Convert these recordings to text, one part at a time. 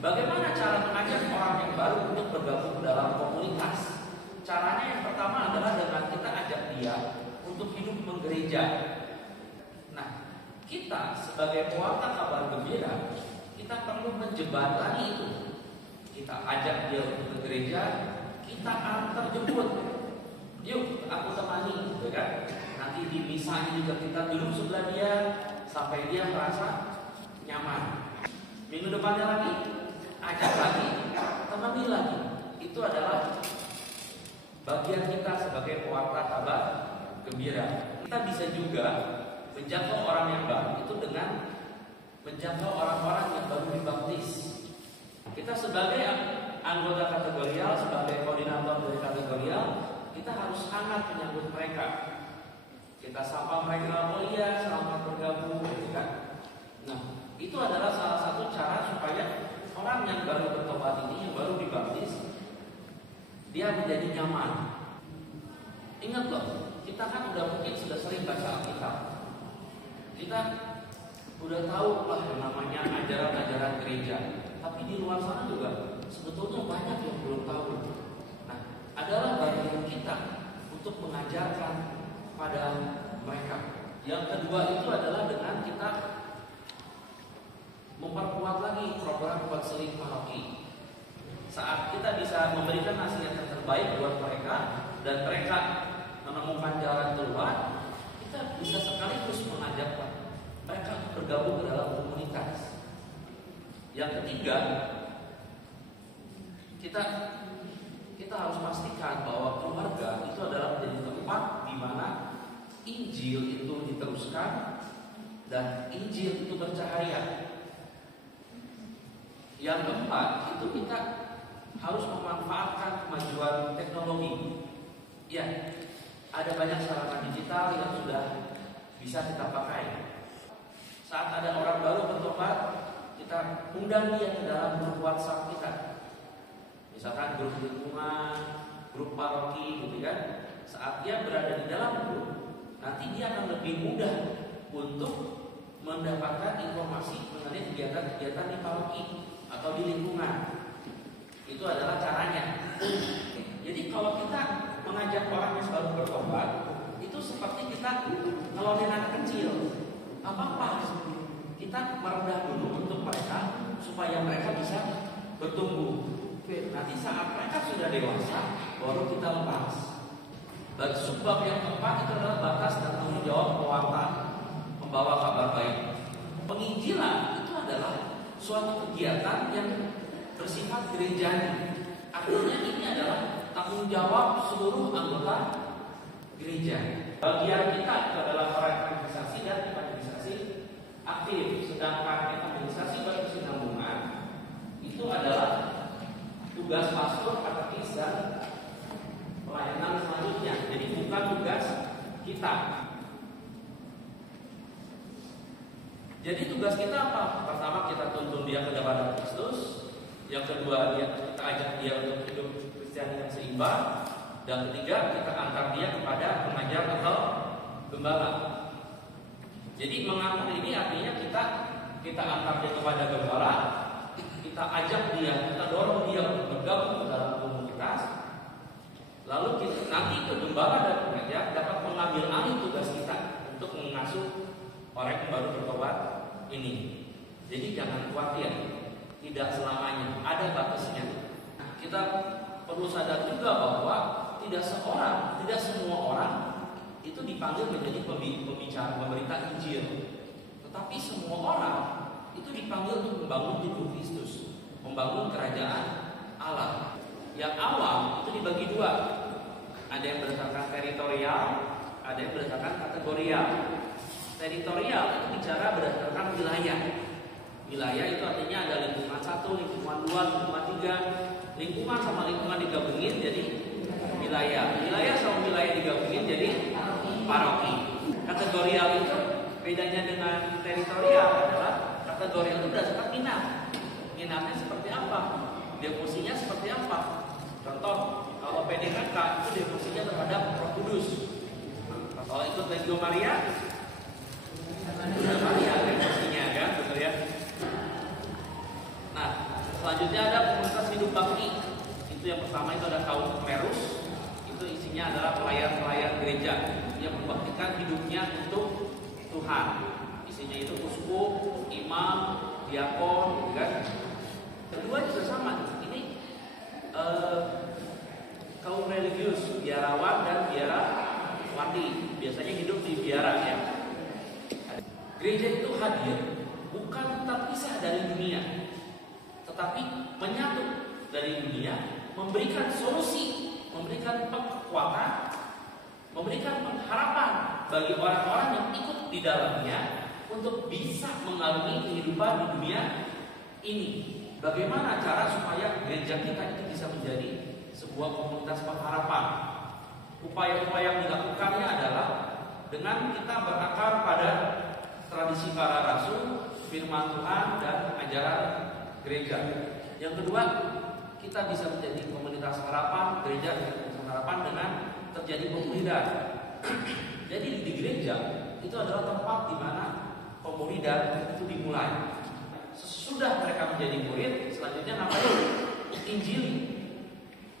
Bagaimana cara mengajak orang yang baru untuk bergabung dalam komunitas? Caranya yang pertama adalah dengan kita ajak dia untuk hidup menggereja. Nah, kita sebagai pewarta kabar gembira, kita perlu menjembatani itu. Kita ajak dia untuk ke gereja, kita antar jemput. Yuk, aku temani, gitu kan? Nanti di misanya juga kita duduk sebelah dia sampai dia merasa nyaman. Minggu depannya lagi, ajak lagi, temani lagi. Itu adalah bagian kita sebagai pewarta kabar gembira. Kita bisa juga menjangkau orang yang baru itu dengan menjangkau orang-orang yang baru dibaptis. Kita sebagai anggota kategorial, sebagai koordinator dari kategorial, kita harus hangat menyambut mereka. Kita sapa mereka, oh iya, selamat bergabung, gitu kan? Nah, itu adalah salah satu cara supaya orang yang baru bertobat ini, yang baru dibaptis, dia menjadi nyaman. Ingat loh, kita kan mungkin sudah sering baca Alkitab. Kita udah tahu lah yang namanya ajaran-ajaran gereja. Tapi di luar sana juga sebetulnya banyak yang belum tahu. Nah, adalah bagian kita untuk mengajarkan pada mereka. Yang kedua itu adalah dengan kita memperkuat lagi program konseling paroki. Saat kita bisa memberikan nasihat yang terbaik buat mereka dan mereka menemukan jalan keluar, kita bisa sekaligus mengajak mereka bergabung ke dalam komunitas. Yang ketiga, kita harus pastikan bahwa keluarga itu adalah menjadi tempat di mana Injil itu diteruskan dan Injil itu bercahaya. Yang keempat, itu kita harus memanfaatkan kemajuan teknologi. Ya, ada banyak sarana digital yang sudah bisa kita pakai. Saat ada orang baru bertobat, kita undang dia ke dalam grup WhatsApp kita. Misalkan grup lingkungan, grup paroki, gitu kan. Saat dia berada di dalam grup, nanti dia akan lebih mudah untuk mendapatkan informasi mengenai kegiatan-kegiatan di paroki atau di lingkungan. Itu adalah caranya. Jadi kalau kita mengajak orang yang baru bertobat, itu seperti kita ngelonin anak kecil. Apa-apa, kita merendah dulu untuk mereka supaya mereka bisa bertumbuh. Nanti saat mereka sudah dewasa, baru kita lepas. Dan sebab yang keempat itu adalah batas dan tanggung jawab pewarta membawa kabar baik. Penginjilan itu adalah suatu kegiatan yang bersifat gerejani. Artinya ini adalah tanggung jawab seluruh anggota gereja. Bagian kita itu adalah evangelisasi dan evangelisasi aktif. Sedangkan evangelisasi berkesinambungan itu adalah tugas pastor, katekis dan pelayanan selanjutnya. Jadi bukan tugas kita. Jadi tugas kita apa? Pertama, kita tuntun dia kepada Kristus. Yang kedua, kita ajak dia untuk hidup Kristiani yang seimbang. Dan ketiga, kita antar dia kepada pengajar atau gembala. Jadi mengantar ini artinya kita antar dia kepada gembala, kita ajak dia, kita dorong dia untuk bergabung ke dalam komunitas. Lalu nanti ke gembala dan pengajar dapat mengambil alih tugas kita untuk mengasuh orang yang baru bertobat ini. Jadi jangan khawatir, tidak selamanya ada batasnya. Nah, kita perlu sadar juga bahwa tidak semua orang itu dipanggil menjadi pembicara, pemberita Injil. Tetapi semua orang itu dipanggil untuk membangun tubuh Kristus, membangun kerajaan Allah. Yang awam itu dibagi dua. Ada yang berdasarkan teritorial, ada yang berdasarkan kategorial. Teritorial itu bicara berdasarkan wilayah. Wilayah itu artinya ada lingkungan 1, lingkungan 2, lingkungan 3. Lingkungan sama lingkungan digabungin jadi wilayah. Wilayah sama wilayah digabungin jadi paroki. Kategorial itu bedanya dengan teritorial adalah kategorial itu berdasarkan minat. Minatnya seperti apa? Devosinya seperti apa? Contoh, kalau PDKK itu devosinya terhadap Roh Kudus. Kalau ikut Legio Maria, Maria devosinya kan, betul ya? Nah, Selanjutnya ada komunitas hidup bakti. Itu yang pertama itu ada kaum Klerus. Itu isinya adalah pelayan-pelayan gereja yang membaktikan hidupnya untuk Tuhan. Isinya itu uskup, imam, diakon, gitu kan. Kedua juga sama. Ini kaum religius, biarawan dan biarawati. Biasanya hidup di biara ya. Gereja itu hadir bukan terpisah dari dunia, tetapi menyatu dari dunia, memberikan solusi, memberikan kekuatan, memberikan pengharapan bagi orang-orang yang ikut di dalamnya untuk bisa mengalami kehidupan di dunia ini. Bagaimana cara supaya gereja kita itu bisa menjadi sebuah komunitas pengharapan? Upaya-upaya yang dilakukannya adalah dengan kita berakar pada tradisi para rasul, firman Tuhan, dan ajaran gereja. Yang kedua, kita bisa menjadi komunitas harapan, gereja komunitas harapan dengan terjadi pemuridan. Jadi di gereja itu adalah tempat di mana pemuridan itu dimulai. Sesudah mereka menjadi murid, selanjutnya ngapain? Injili,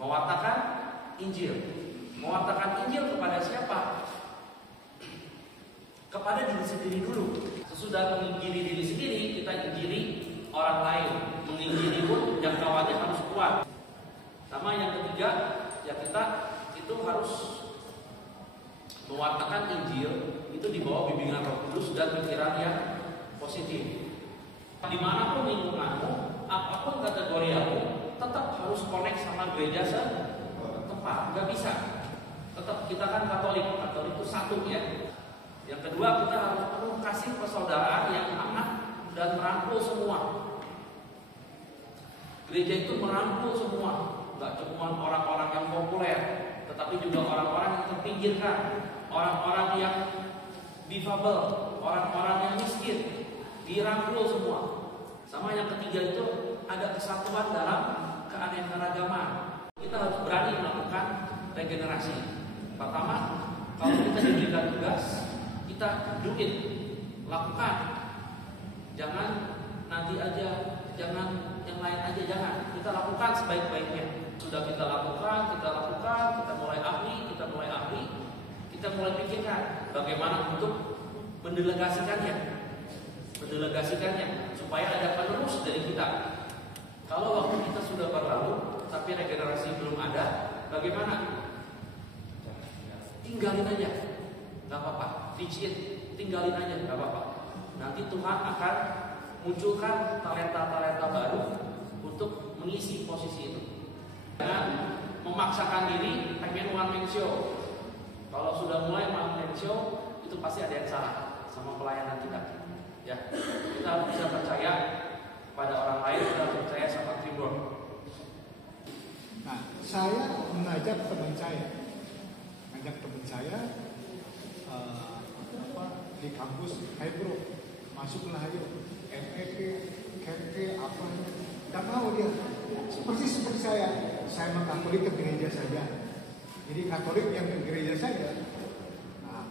mewartakan Injil. Mewartakan Injil kepada siapa? Kepada diri sendiri dulu. Sesudah menginjili diri sendiri, kita injili orang lain. Menginjili pun jangkauannya harus kuat. Sama yang ketiga, ya kita itu harus mewartakan Injil itu di bawah bimbingan Roh Kudus dan pikiran yang positif. Dimanapun lingkunganmu, apapun kategoriamu, tetap harus connect sama gereja setempat. Gak bisa. Tetap kita kan Katolik itu satu ya. Yang kedua, kita harus penuh kasih persaudaraan yang hangat dan merangkul semua. Gereja itu merangkul semua, gak cuma orang-orang yang populer, tetapi juga orang-orang yang terpinggirkan, orang-orang yang difabel, orang-orang yang miskin, dirangkul semua. Sama yang ketiga itu ada kesatuan dalam keanekaragaman. Kita harus berani melakukan regenerasi. Pertama, kalau kita diberikan tugas, kita do it, lakukan. Jangan nanti aja, jangan yang lain aja, jangan. Kita lakukan sebaik-baiknya. Sudah kita lakukan, kita mulai ahli, kita mulai pikirkan bagaimana untuk mendelegasikannya, supaya ada penerus dari kita. Kalau waktu kita sudah berlalu, tapi regenerasi belum ada, bagaimana? Tinggalin aja, nggak apa-apa. Tinggalin aja, nggak apa-apa. Nanti Tuhan akan munculkan talenta-talenta baru untuk mengisi posisi itu. Jangan memaksakan diri pengen one man show. Kalau sudah mulai one man show, itu pasti ada yang salah sama pelayanan kita. Ya, kita bisa percaya pada orang lain, kita percaya sama teamwork. Nah, saya mengajak teman saya, di kampus, "Hai bro, masuklah ayo, FEP, KMP, apa?" Tidak mau dia. Seperti saya mah Katolik ke gereja saja. Jadi Katolik yang ke gereja saja. Nah,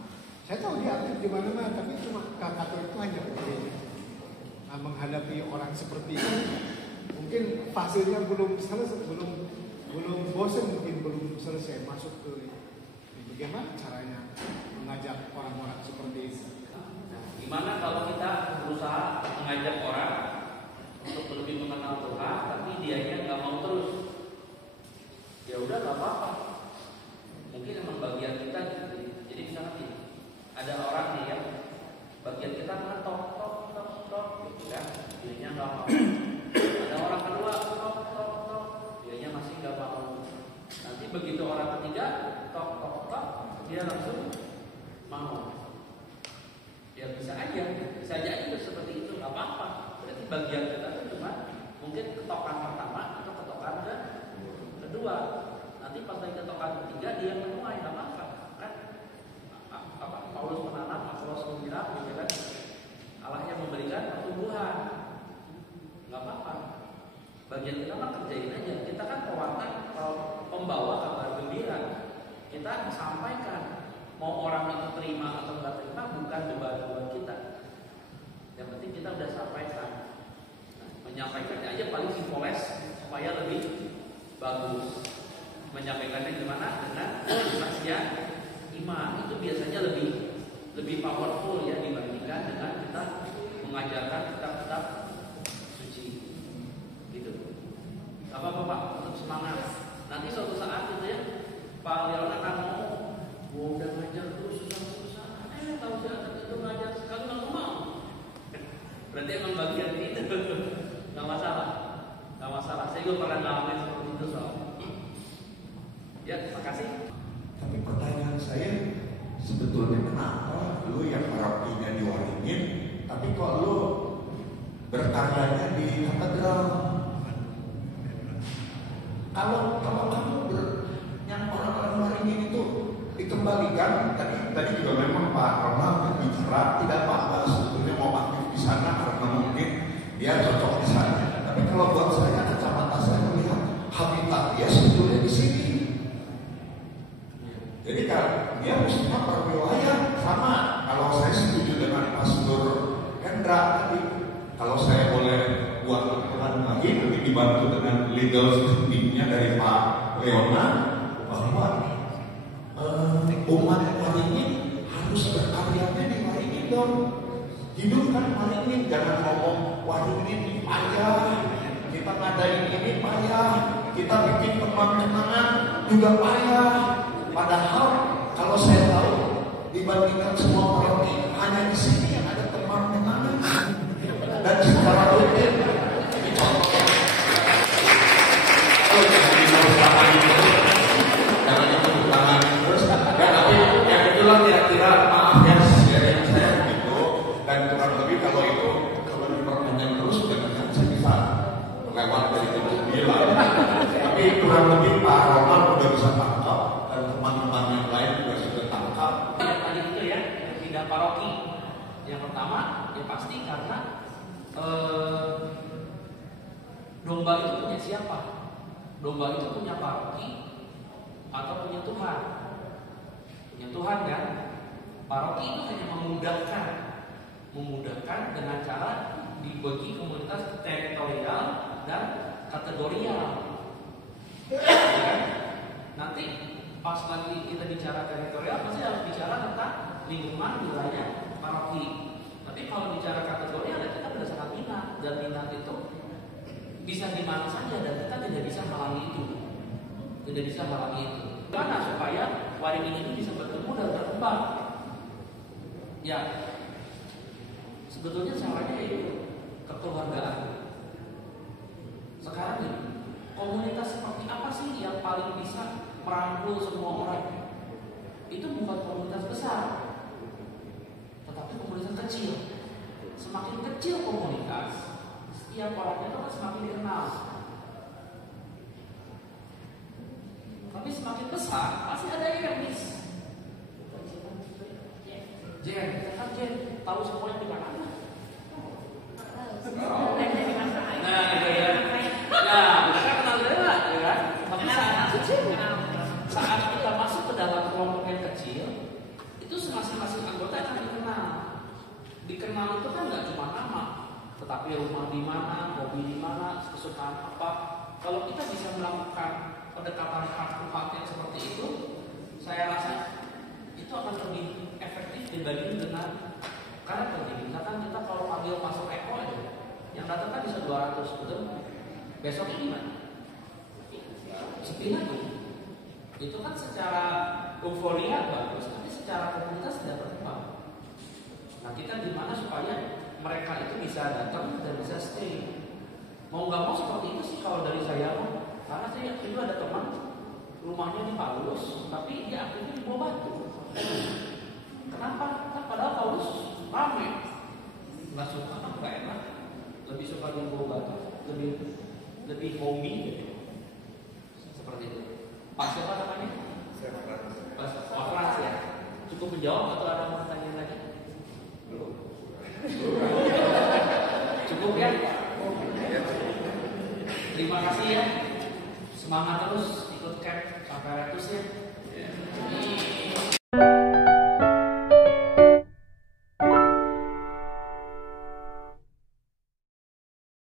saya tahu dia aktif di mana-mana, tapi cuma Katolik itu hanya ke gereja. Nah, menghadapi orang seperti itu, mungkin fasenya belum selesai, belum bosan, mungkin belum selesai masuk ke. Bagaimana caranya mengajak orang-orang seperti itu? Gimana kalau kita berusaha mengajak orang untuk lebih mengenal Tuhan, tapi dianya nggak mau terus? Ya udah, nggak apa-apa. Mungkin emang bagian kita gitu. Jadi misalnya gini, ada orang nih yang bagian kita ngetok, tok, gitu kan, dianya nggak mau. Ada orang kedua, tok, dianya masih nggak mau. Nanti begitu orang ketiga, tok, dia langsung mau. Ya bisa aja juga seperti itu, nggak apa-apa. Berarti bagian kita itu cuma mungkin ketokan pertama atau ketokan kedua. Nanti pas lagi ketokan ketiga dia menuai, nggak apa-apa. Kan Paulus menanam, Apolos menyiram, gitu kan. Allah yang memberikan pertumbuhan, nggak apa-apa. Bagian kita mah kerjain aja. Kita kan pembawa kabar gembira. Kita sampaikan. Mau orang itu terima atau nggak terima bukan beban kita. Yang penting kita udah sampaikan. Nah, menyampaikannya aja paling simpoles Berarti emang bagian itu. Nggak masalah. Nggak masalah. Saya juga pernah ngalamin seperti itu soalnya. Ya, terima kasih. Tapi pertanyaan saya, sebetulnya kenapa lu yang parokinya diwaringin, tapi kok lu berkaryanya di katedral? Kalau kamu yang orang-orang waringin itu dikembalikan, tadi juga memang Pak Ronald bicara tidak apa-apa sebetulnya mau aktif di sana karena mungkin dia cocok di sana. Tapi kalau buat saya, kacamata saya melihat habitat dia sebetulnya di sini. Jadi kan dia mestinya perwilayah sama. Kalau saya setuju dengan Pastor Hendra tadi, kalau saya boleh buat laporan lagi, nanti dibantu dengan legal teamnya dari Pak Leona, bahwa umat Waringin harus berkaryanya di Waringin dong. Hidupkan Waringin, jangan ngomong Waringin payah, kita ngadain ini payah, kita bikin kenang-kenangan juga payah. Padahal kalau saya tahu dibandingkan semua paroki hanya di sini yang ada kenang-kenangan dan secara rutin. Ini contoh. Jangan ditepuk tangan terus. Ya, tapi yang itulah kira-kira maaf ya saya begitu, dan kurang lebih kalau diperpanjang terus dengan saya bisa lewat dari itu bilang. Tapi kurang lebih Pak Roman udah bisa tangkap dan teman-teman yang lain juga sudah tangkap. Yang tadi itu ya, pindah paroki. Yang pertama, ya pasti karena domba itu punya siapa? Domba itu punya paroki atau punya Tuhan? Punya Tuhan kan? Paroki itu hanya memudahkan dengan cara dibagi komunitas teritorial dan kategorial. Ya, nanti pas lagi kita bicara teritorial pasti harus bicara tentang lingkungan wilayah paroki. Tapi kalau bicara kategorial ya kita berdasarkan minat, dan minat itu bisa di mana saja dan kita tidak bisa halangi itu. Tidak bisa halangi itu. Gimana supaya Waringin ini bisa bertemu dan berkembang? Ya, sebetulnya caranya itu kekeluargaan. Sekarang ini komunitas seperti apa sih yang paling bisa merangkul semua orang? Itu bukan komunitas besar, tetapi komunitas kecil. Semakin kecil komunitas, setiap orangnya itu kan semakin dikenal. Tapi semakin besar, pasti ada yang miss. Jen, kan Jen tahu semuanya di mana? Nah, gitu ya. Ya, mereka kenal lah, ya kan? Tapi saat kita masuk ke dalam kelompok yang kecil, itu masing-masing anggota akan dikenal. Dikenal itu kan nggak cuma nama, tetapi rumah di mana, hobi di mana, kesukaan apa. Kalau kita bisa melakukan pendekatan kartu seperti itu, saya rasa itu akan lebih efektif dibanding dengan karakter. Misalkan kita kalau panggil masuk Eko aja, yang datang kan bisa 200, betul? Besoknya gimana? Sepi lagi. Itu kan secara euforia bagus, tapi secara komunitas tidak berkembang. Nah, kita gimana supaya mereka itu bisa datang dan bisa stay? Mau nggak mau seperti itu sih kalau dari saya. Karena saya itu ada teman rumahnya di Paulus, tapi dia akhirnya di Bawah Batu. Kenapa? Kan padahal Paulus ramai, nggak suka, nggak enak, lebih suka di Bawah Batu, lebih homey gitu. Seperti itu. Pak siapa namanya? Pak Frans ya. Cukup menjawab atau ada pertanyaan lagi? Cukup ya. Terima kasih ya. Semangat terus ikut camp sampai 100 ya.